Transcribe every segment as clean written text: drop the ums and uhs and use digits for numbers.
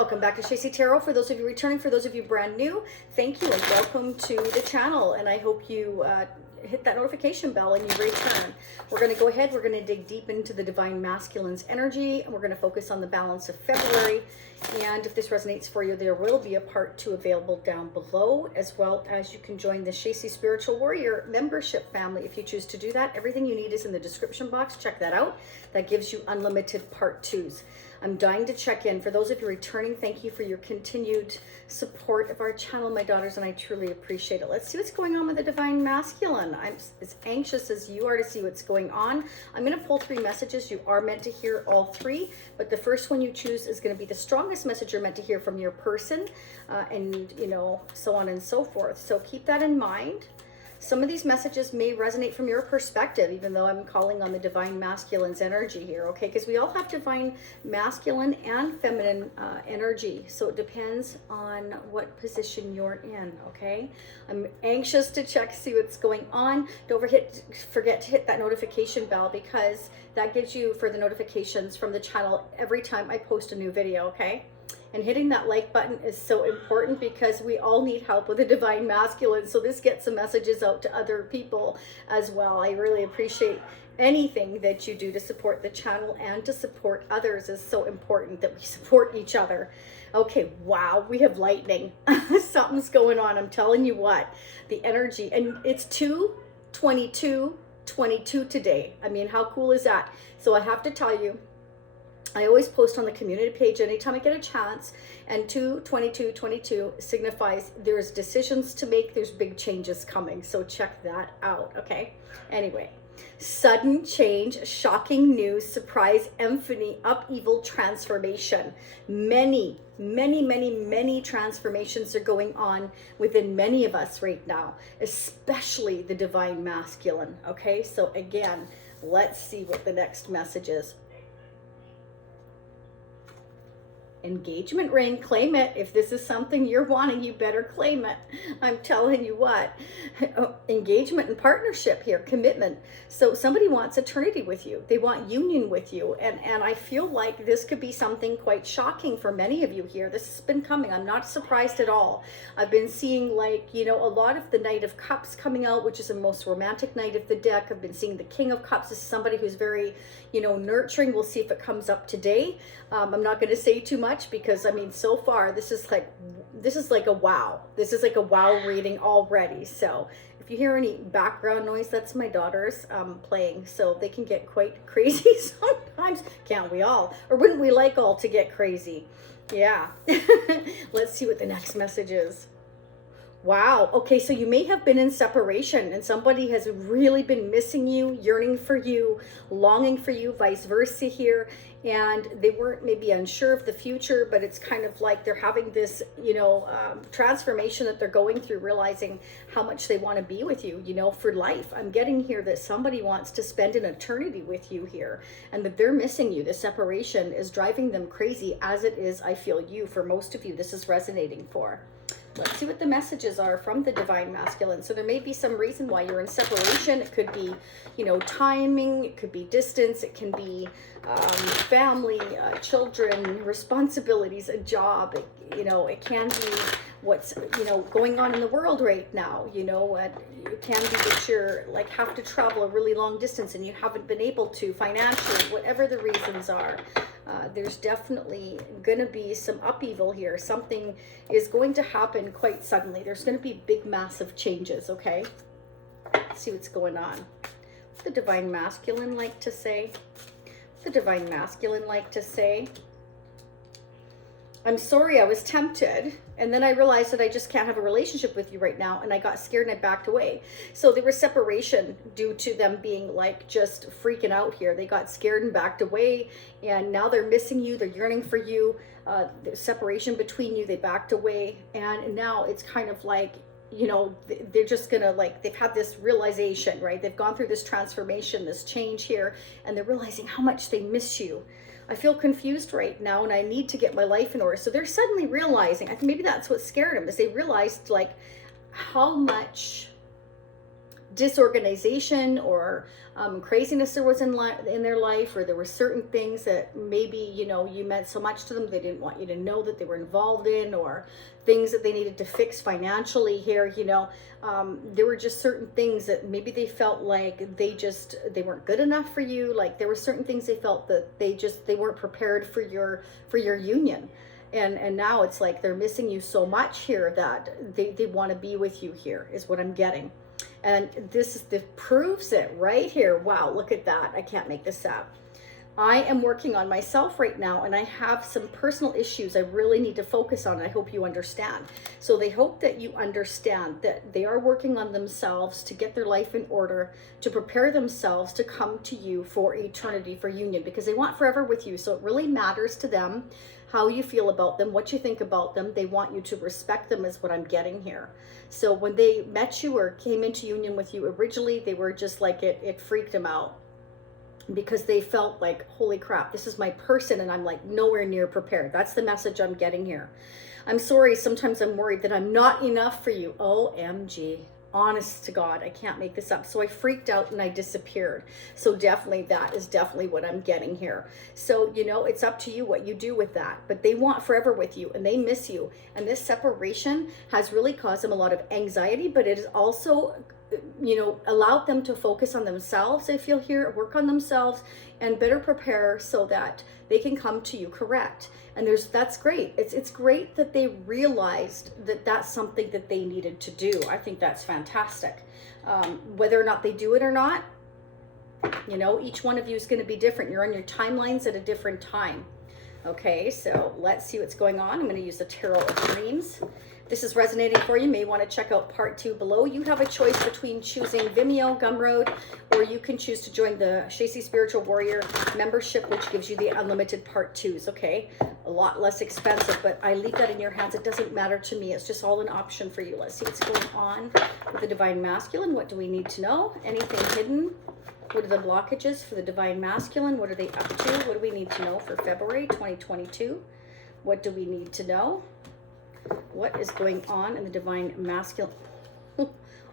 Welcome back to Shacey Tarot. For those of you returning, for those of you brand new, thank you and welcome to the channel. And I hope you hit that notification bell and you return. We're going to go ahead. We're going to dig deep into the Divine Masculine's energy, and we're going to focus on the balance of February. And if this resonates for you, there will be a part 2 available down below, as well as you can join the Shacey Spiritual Warrior membership family if you choose to do that. Everything you need is in the description box. Check that out. That gives you unlimited part 2s. I'm dying to check in. For those of you returning, thank you for your continued support of our channel, my daughters, and I truly appreciate it. Let's see what's going on with the Divine Masculine. I'm as anxious as you are to see what's going on. I'm going to pull 3 messages. You are meant to hear all 3, but the first one you choose is going to be the strongest message you're meant to hear from your person, and, you know, so on and so forth. So keep that in mind. Some of these messages may resonate from your perspective, even though I'm calling on the Divine Masculine's energy here, okay? Because we all have Divine Masculine and Feminine energy, so it depends on what position you're in, okay? I'm anxious to check, see what's going on. Don't forget to hit that notification bell, because that gives you for the notifications from the channel every time I post a new video, okay? And hitting that like button is so important, because we all need help with the Divine Masculine. So this gets some messages out to other people as well. I really appreciate anything that you do to support the channel and to support others. Is so important that we support each other. Okay, wow, we have lightning. Something's going on. I'm telling you what, the energy, and it's 2/22/22 today. I mean, how cool is that? So I have to tell you, I always post on the community page anytime I get a chance, and 2/22/22 signifies there's decisions to make, there's big changes coming, so check that out, okay? Anyway, sudden change, shocking news, surprise, epiphany, upheaval, transformation. Many transformations are going on within many of us right now, especially the Divine Masculine, okay? So again, let's see what the next message is. Engagement ring, claim it. If this is something you're wanting, you better claim it. I'm telling you what. Engagement and partnership here, commitment. So somebody wants eternity with you. They want union with you. And I feel like this could be something quite shocking for many of you here. This has been coming. I'm not surprised at all. I've been seeing, like, you know, a lot of the Knight of Cups coming out, which is the most romantic knight of the deck. I've been seeing the King of Cups. This is somebody who's very, you know, nurturing. We'll see if it comes up today. I'm not going to say too much, because I mean, so far this is like a wow. This is like a wow reading already. So if you hear any background noise, that's my daughters playing. So they can get quite crazy sometimes. Can't we all? Or wouldn't we like all to get crazy? Yeah. Let's see what the next message is. Wow. Okay, so you may have been in separation and somebody has really been missing you, yearning for you, longing for you, vice versa here. And they weren't maybe unsure of the future, but it's kind of like they're having this, you know, transformation that they're going through, realizing how much they want to be with you, you know, for life. I'm getting here that somebody wants to spend an eternity with you here, and that they're missing you. The separation is driving them crazy, as it is, I feel, you. For most of you, this is resonating for. Let's see what the messages are from the Divine Masculine. So there may be some reason why you're in separation. It could be, you know, timing. It could be distance. It can be family, children, responsibilities, a job. You know, it can be what's, you know, going on in the world right now. You know, it can be that you're like have to travel a really long distance and you haven't been able to financially, whatever the reasons are. There's definitely going to be some upheaval here. Something is going to happen quite suddenly. There's going to be big, massive changes, okay? Let's see what's going on. What's the Divine Masculine like to say? What's the Divine Masculine like to say? I'm sorry, I was tempted, and then I realized that I just can't have a relationship with you right now, and I got scared and I backed away. So there was separation due to them being like just freaking out here. They got scared and backed away, and now they're missing you, they're yearning for you. There's separation between you, they backed away, and now it's kind of like, you know, they're just gonna, like, they've had this realization, right? They've gone through this transformation, this change here, and they're realizing how much they miss you. I feel confused right now and I need to get my life in order. So they're suddenly realizing, I think maybe that's what scared them, is they realized like how much disorganization or craziness there was in their life, or there were certain things that maybe, you know, you meant so much to them they didn't want you to know that they were involved in, or things that they needed to fix financially here, you know. There were just certain things that maybe they felt like they weren't good enough for you. Like there were certain things they felt that they weren't prepared for your union. And now it's like they're missing you so much here that they want to be with you here, is what I'm getting. And this proves it right here. Wow, look at that. I can't make this up. I am working on myself right now, and I have some personal issues I really need to focus on. I hope you understand. So they hope that you understand that they are working on themselves to get their life in order, to prepare themselves to come to you for eternity, for union, because they want forever with you. So it really matters to them how you feel about them, what you think about them. They want you to respect them, is what I'm getting here. So when they met you or came into union with you originally, they were just like, it freaked them out, because they felt like, holy crap, this is my person, and I'm like nowhere near prepared. That's the message I'm getting here. I'm sorry, sometimes I'm worried that I'm not enough for you. OMG. Honest to God, I can't make this up. So I freaked out and I disappeared. So definitely, that is definitely what I'm getting here. So, you know, it's up to you what you do with that. But they want forever with you, and they miss you. And this separation has really caused them a lot of anxiety, but it has also, you know, allowed them to focus on themselves, I feel here, work on themselves, and better prepare so that they can come to you correct. And that's great. It's great that they realized that that's something that they needed to do. I think that's fantastic. Whether or not they do it or not, you know, each one of you is going to be different. You're on your timelines at a different time. Okay, so let's see what's going on. I'm going to use the Tarot of Dreams. This is resonating for you. You may want to check out part 2 below. You have a choice between choosing Vimeo, Gumroad, or you can choose to join the Shacy Spiritual Warrior membership, which gives you the unlimited part 2s, okay? A lot less expensive, but I leave that in your hands. It doesn't matter to me. It's just all an option for you. Let's see what's going on with the Divine Masculine. What do we need to know? Anything hidden? What are the blockages for the Divine Masculine? What are they up to? What do we need to know for February 2022? What do we need to know? What is going on in the Divine Masculine?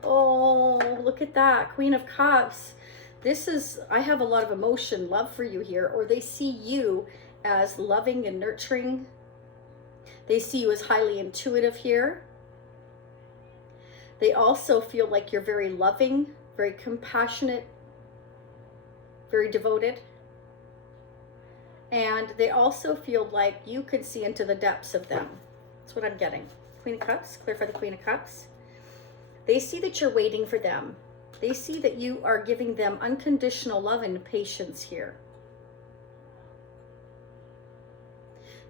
Oh, look at that. Queen of Cups. This is, I have a lot of emotion, love for you here, or they see you as loving and nurturing. They see you as highly intuitive here. They also feel like you're very loving, very compassionate, very devoted. And they also feel like you could see into the depths of them. That's what I'm getting. Queen of Cups, clear for the Queen of Cups. They see that you're waiting for them. They see that you are giving them unconditional love and patience here.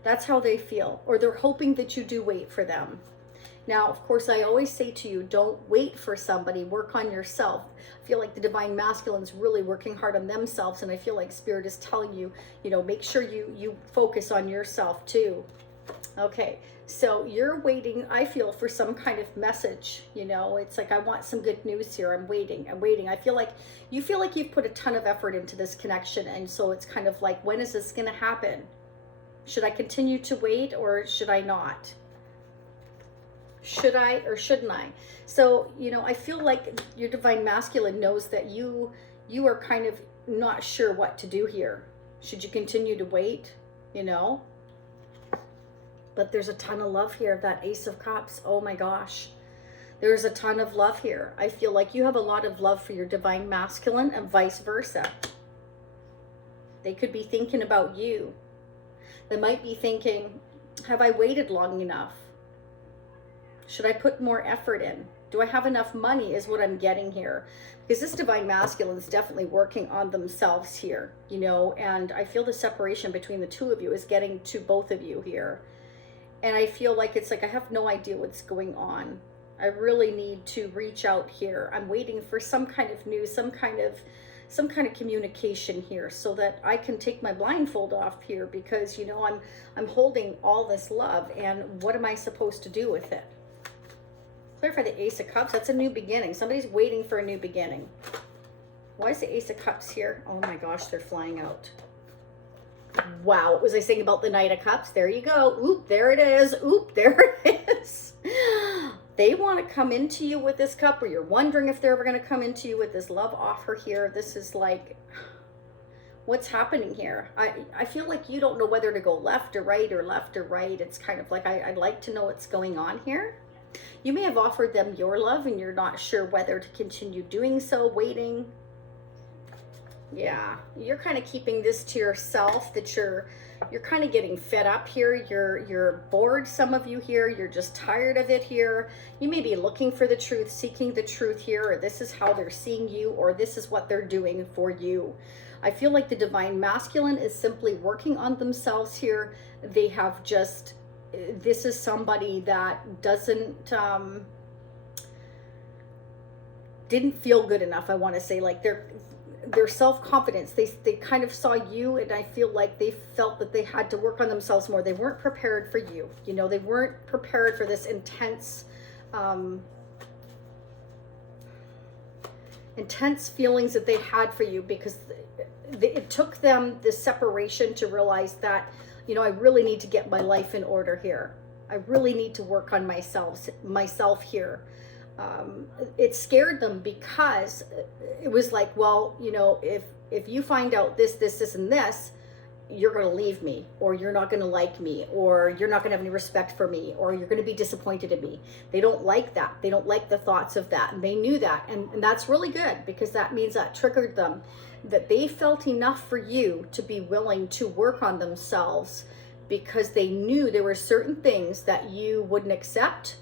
That's how they feel. Or they're hoping that you do wait for them. Now, of course, I always say to you, don't wait for somebody. Work on yourself. I feel like the Divine Masculine's really working hard on themselves, and I feel like Spirit is telling you, you know, make sure you focus on yourself too. Okay, so you're waiting, I feel, for some kind of message. You know, it's like, I want some good news here. I'm waiting. I feel like you've put a ton of effort into this connection, and so it's kind of like, when is this going to happen? Should I continue to wait, or should I not? Should I or shouldn't I? So, you know, I feel like your Divine Masculine knows that you are kind of not sure what to do here. Should you continue to wait, you know? But there's a ton of love here, that Ace of Cups. Oh my gosh. There's a ton of love here. I feel like you have a lot of love for your Divine Masculine, and vice versa. They could be thinking about you. They might be thinking, have I waited long enough? Should I put more effort in? Do I have enough money, is what I'm getting here. Because this Divine Masculine is definitely working on themselves here, you know, and I feel the separation between the two of you is getting to both of you here. And I feel like it's like, I have no idea what's going on. I really need to reach out here. I'm waiting for some kind of news, some kind of communication here, so that I can take my blindfold off here, because, you know, I'm holding all this love, and what am I supposed to do with it? Clear for the Ace of Cups. That's a new beginning. Somebody's waiting for a new beginning. Why is the Ace of Cups here? Oh my gosh, they're flying out. Wow, what was I saying about the Knight of Cups? There you go. Oop, there it is. Oop, there it is. They want to come into you with this cup, or you're wondering if they're ever going to come into you with this love offer here. This is like, what's happening here? I feel like you don't know whether to go left or right or left or right. It's kind of like, I'd like to know what's going on here. You may have offered them your love and you're not sure whether to continue doing so, waiting. Yeah, you're kind of keeping this to yourself, that you're kind of getting fed up here. You're bored, some of you here. You're just tired of it here. You may be looking for the truth, seeking the truth here, or this is how they're seeing you, or this is what they're doing for you. I feel like the divine masculine is simply working on themselves here. They have just, this is somebody that didn't feel good enough, I want to say. Like their self-confidence, they kind of saw you, and I feel like they felt that they had to work on themselves more. They weren't prepared for you. You know, they weren't prepared for this intense feelings that they had for you, because it took them this separation to realize that, you know, I really need to get my life in order here. I really need to work on myself here. It scared them, because it was like, well, you know, if you find out this, and this, you're going to leave me, or you're not going to like me, or you're not going to have any respect for me, or you're going to be disappointed in me. They don't like that. They don't like the thoughts of that. And they knew that. And that's really good, because that means that triggered them, that they felt enough for you to be willing to work on themselves, because they knew there were certain things that you wouldn't accept,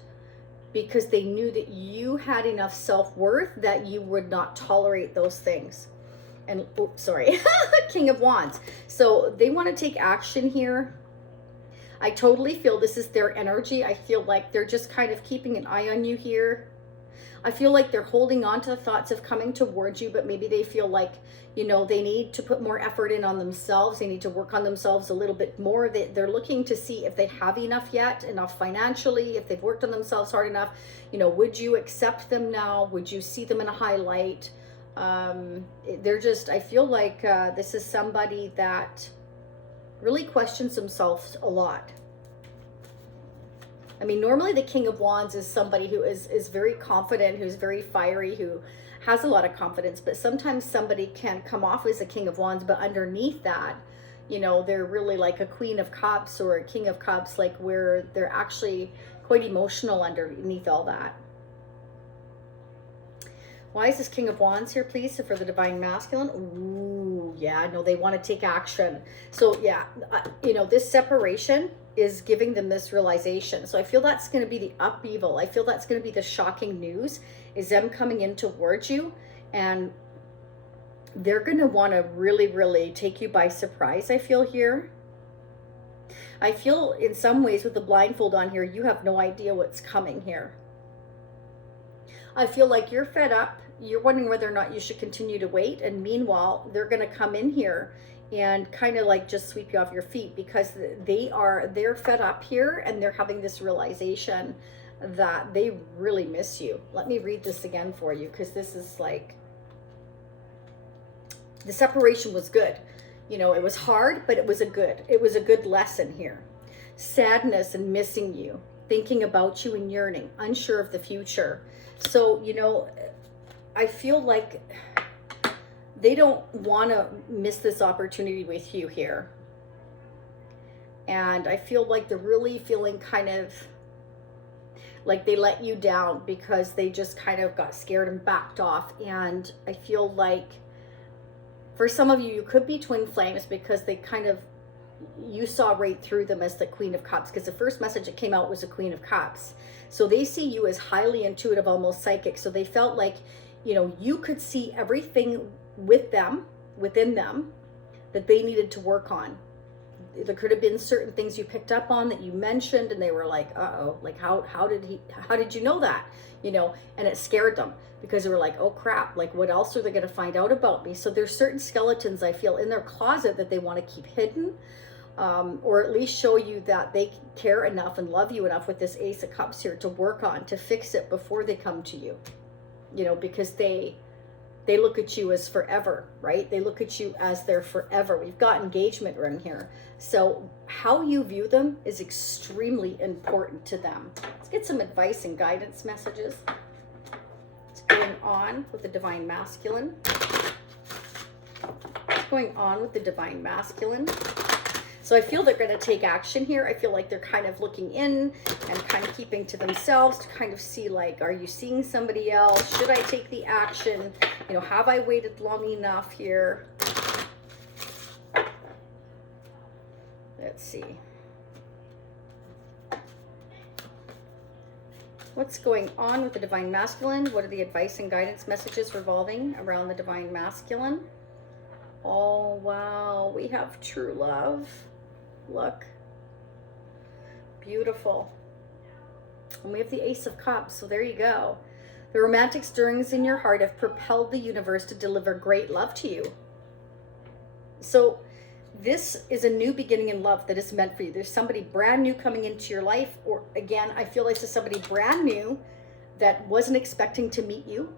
because they knew that you had enough self-worth that you would not tolerate those things. And oops, sorry, King of Wands. So they want to take action here. I totally feel this is their energy. I feel like they're just kind of keeping an eye on you here. I feel like they're holding on to the thoughts of coming towards you, but maybe they feel like, you know, they need to put more effort in on themselves. They need to work on themselves a little bit more. They're looking to see if they have enough yet, enough financially, if they've worked on themselves hard enough. You know, would you accept them now? Would you see them in a highlight? They're just, I feel like this is somebody that really questions themselves a lot. I mean, normally the King of Wands is somebody who is very confident, who's very fiery, who has a lot of confidence, but sometimes somebody can come off as a King of Wands, but underneath that, you know, they're really like a Queen of Cups or a King of Cups, like where they're actually quite emotional underneath all that. Why is this King of Wands here, please? So for the divine masculine, ooh, yeah, no, they want to take action. So yeah, you know, this separation is giving them this realization. So I feel that's going to be the upheaval. I feel that's going to be the shocking news, is them coming in towards you, and they're going to want to really, really take you by surprise, I feel here. I feel in some ways with the blindfold on here, you have no idea what's coming here. I feel like you're fed up. You're wondering whether or not you should continue to wait. And meanwhile, they're going to come in here and kind of like just sweep you off your feet, because they're fed up here, and they're having this realization that they really miss you. Let me read this again for you, because this is like, the separation was good. You know, it was hard, but it was a good lesson here. Sadness and missing you, thinking about you and yearning, unsure of the future. So, you know, I feel like they don't want to miss this opportunity with you here. And I feel like they're really feeling kind of like they let you down, because they just kind of got scared and backed off. And I feel like for some of you, you could be twin flames, because they kind of, you saw right through them as the Queen of Cups, because the first message that came out was a Queen of Cups. So they see you as highly intuitive, almost psychic. So they felt like, you know, you could see everything with them, within them, that they needed to work on. There could have been certain things you picked up on that you mentioned, and they were like, uh-oh, like how did you know that? You know, and it scared them, because they were like, oh crap, like what else are they going to find out about me? So there's certain skeletons, I feel, in their closet that they want to keep hidden, or at least show you that they care enough and love you enough with this Ace of Cups here to work on, to fix it before they come to you. You know, because they look at you as forever, right? They look at you as their forever. We've got engagement ring here. So how you view them is extremely important to them. Let's get some advice and guidance messages. What's going on with the Divine Masculine? What's going on with the Divine Masculine? So I feel they're going to take action here. I feel like they're kind of looking in and kind of keeping to themselves to kind of see, like, are you seeing somebody else? Should I take the action? You know, have I waited long enough here? Let's see. What's going on with the Divine Masculine? What are the advice and guidance messages revolving around the Divine Masculine? Oh, wow. We have true love. Look. Beautiful. And we have the Ace of Cups, so there you go. The romantic stirrings in your heart have propelled the universe to deliver great love to you. So this is a new beginning in love that is meant for you. There's somebody brand new coming into your life, or again, I feel like this is somebody brand new that wasn't expecting to meet you,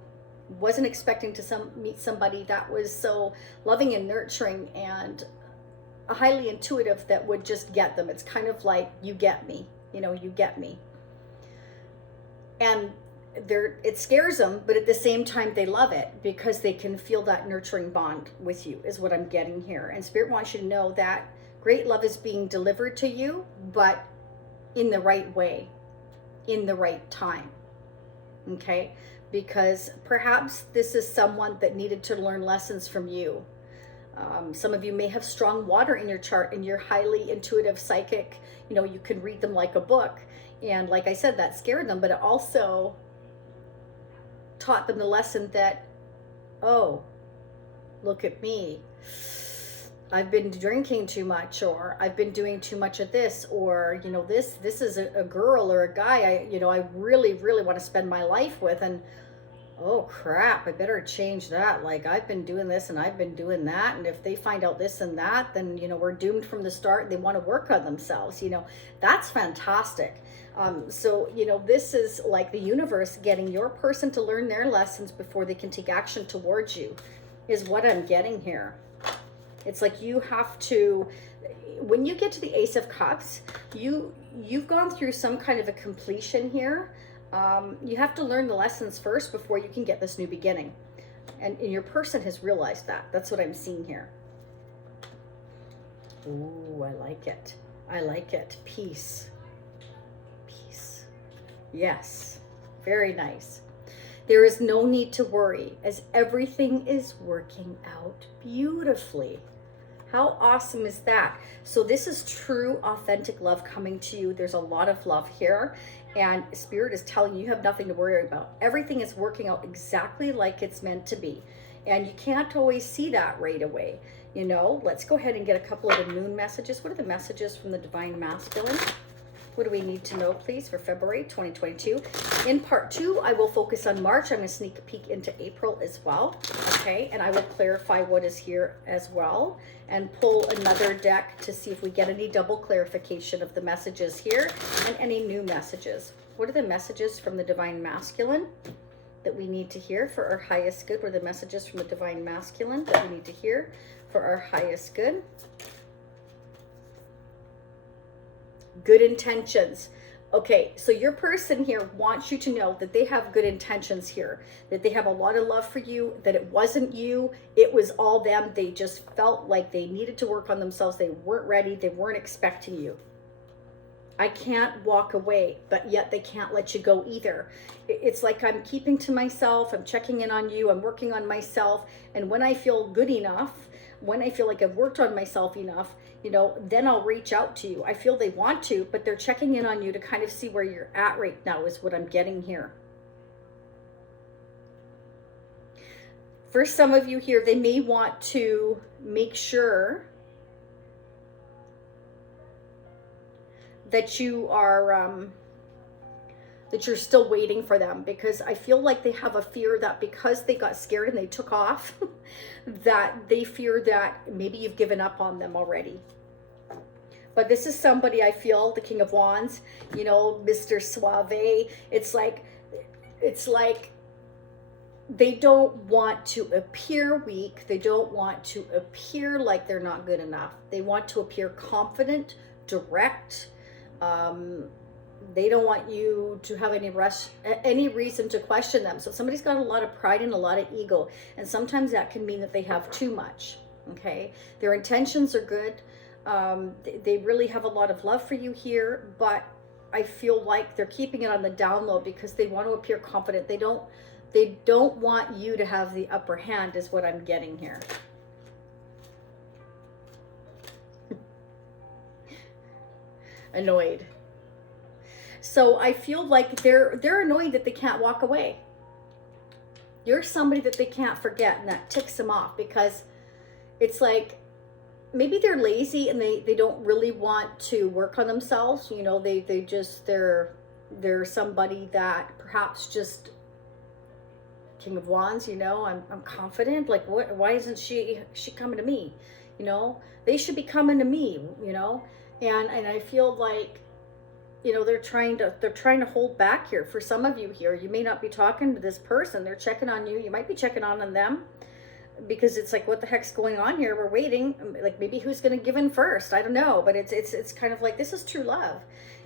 wasn't expecting to meet somebody that was so loving and nurturing and highly intuitive that would just get them. It's kind of like, you get me, you know, you get me. And it scares them, but at the same time they love it because they can feel that nurturing bond with you, is what I'm getting here. And Spirit wants you to know that great love is being delivered to you, but in the right way, in the right time. Okay? Because perhaps this is someone that needed to learn lessons from you. Some of you may have strong water in your chart and you're highly intuitive, psychic. You know, you can read them like a book. And like I said, that scared them, but it also taught them the lesson that, oh, look at me. I've been drinking too much, or I've been doing too much of this, or, you know, this is a girl or a guy I really, really want to spend my life with. And oh crap, I better change that. Like, I've been doing this and I've been doing that. And if they find out this and that, then, you know, we're doomed from the start. They want to work on themselves. You know, that's fantastic. So, you know, this is like the universe getting your person to learn their lessons before they can take action towards you, is what I'm getting here. It's like you have to, when you get to the Ace of Cups, you've gone through some kind of a completion here. You have to learn the lessons first before you can get this new beginning. And your person has realized that. That's what I'm seeing here. Ooh, I like it. I like it. Peace. Peace. Yes. Very nice. There is no need to worry, as everything is working out beautifully. How awesome is that? So this is true, authentic love coming to you. There's a lot of love here. And Spirit is telling you, you have nothing to worry about. Everything is working out exactly like it's meant to be. And you can't always see that right away. You know, let's go ahead and get a couple of the moon messages. What are the messages from the Divine Masculine? What do we need to know, please, for February 2022? In part 2, I will focus on March. I'm going to sneak a peek into April as well. Okay, and I will clarify what is here as well and pull another deck to see if we get any double clarification of the messages here and any new messages. What are the messages from the Divine Masculine that we need to hear for our highest good? What are the messages from the Divine Masculine that we need to hear for our highest good? Good intentions. Okay, so your person here wants you to know that they have good intentions here, that they have a lot of love for you, that it wasn't you, it was all them. They just felt like they needed to work on themselves. They weren't ready. They weren't expecting you. I can't walk away, but yet they can't let you go either. It's like I'm keeping to myself. I'm checking in on you. I'm working on myself. And when I feel good enough, when I feel like I've worked on myself enough, you know, then I'll reach out to you. I feel they want to, but they're checking in on you to kind of see where you're at right now, is what I'm getting here. For some of you here, they may want to make sure that you are, that you're still waiting for them, because I feel like they have a fear that because they got scared and they took off, that they fear that maybe you've given up on them already. But this is somebody, I feel, the King of Wands, you know, Mr. Suave. It's like they don't want to appear weak. They don't want to appear like they're not good enough. They want to appear confident, direct. They don't want you to have any reason to question them. So somebody's got a lot of pride and a lot of ego, and sometimes that can mean that they have too much. Okay, their intentions are good. They really have a lot of love for you here, but I feel like they're keeping it on the down low because they want to appear confident. They don't want you to have the upper hand, is what I'm getting here. Annoyed. So I feel like they're annoyed that they can't walk away. You're somebody that they can't forget, and that ticks them off, because it's like maybe they're lazy and they don't really want to work on themselves. You know, they're somebody that perhaps just King of Wands, you know, I'm confident. Like, why isn't she coming to me? You know, they should be coming to me, you know. And I feel like, you know, they're trying to hold back here. For some of you here, you may not be talking to this person. They're checking on you. You might be checking on them, because it's like, what the heck's going on here? We're waiting. Like, maybe who's going to give in first? I don't know. But it's kind of like, this is true love.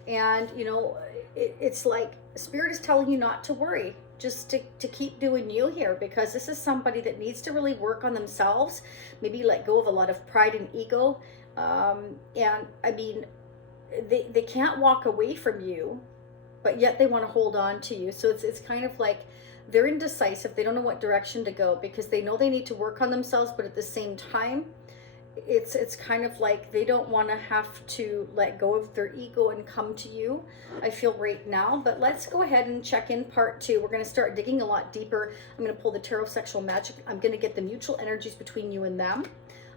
And, you know, it's like Spirit is telling you not to worry, just to keep doing you here, because this is somebody that needs to really work on themselves, maybe let go of a lot of pride and ego. And I mean, they can't walk away from you, but yet they want to hold on to you. So it's kind of like they're indecisive. They don't know what direction to go, because they know they need to work on themselves, but at the same time, it's kind of like they don't want to have to let go of their ego and come to you, I feel, right now. But let's go ahead and check in part 2. We're going to start digging a lot deeper. I'm going to pull the Tarot Sexual Magic. I'm going to get the mutual energies between you and them.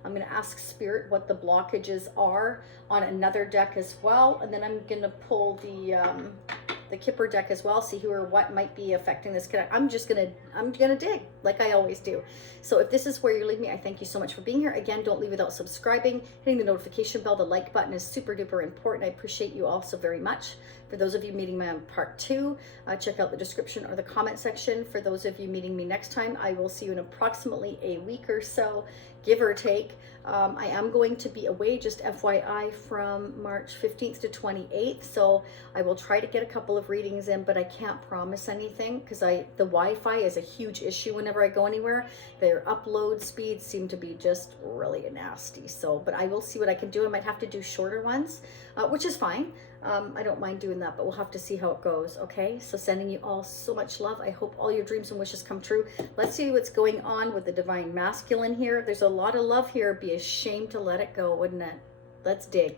I'm going to ask Spirit what the blockages are on another deck as well. And then I'm going to pull the Kipper deck as well, see who or what might be affecting this. I'm gonna dig like I always do. So if this is where you leave me, I thank you so much for being here. Again, don't leave without subscribing, hitting the notification bell. The like button is super duper important. I appreciate you all so very much. For those of you meeting me on part 2, check out the description or the comment section. For those of you meeting me next time, I will see you in approximately a week or so, give or take. I am going to be away, just FYI, from March 15th to 28th. So I will try to get a couple of readings in, but I can't promise anything, because the Wi-Fi is a huge issue whenever I go anywhere. Their upload speeds seem to be just really nasty. So, but I will see what I can do. I might have to do shorter ones, which is fine. I don't mind doing that, but we'll have to see how it goes. Okay, so sending you all so much love. I hope all your dreams and wishes come true. Let's see what's going on with the Divine Masculine here. There's a lot of love here. It'd be a shame to let it go, wouldn't it? Let's dig.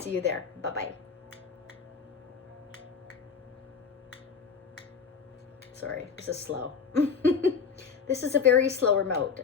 See you there. Bye-bye. Sorry, this is slow. This is a very slow remote.